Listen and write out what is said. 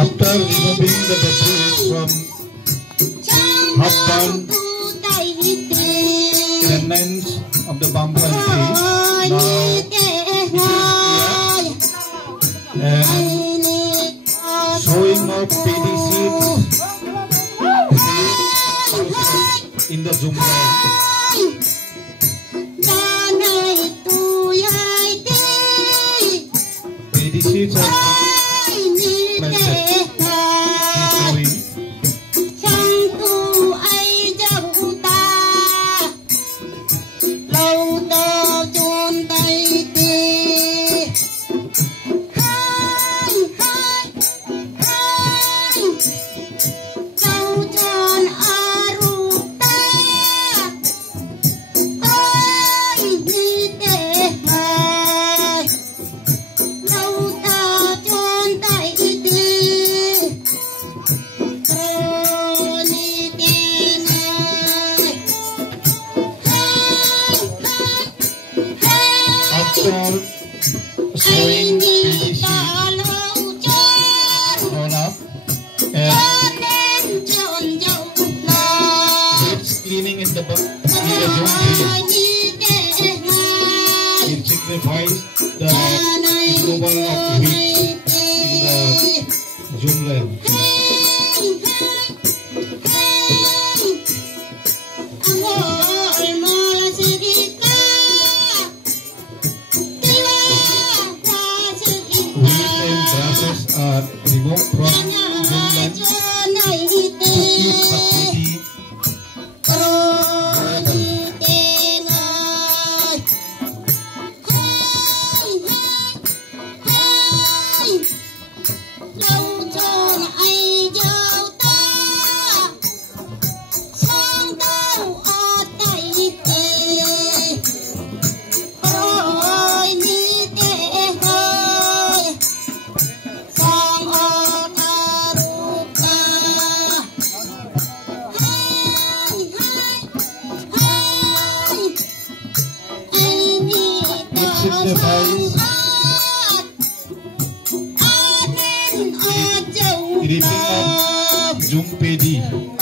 After removing the debris from half-burn remnants of the bamboo and tree, now it is here and showing of paddy seeds in the zoom land. Paddy seeds are planted. After sowing paddy seeds grown up and it's cleaning in the zoom it signifies the removal of weeds in the zoom land. Are removed from zoomland to keep the paddy signifies reaping of zoom paddy.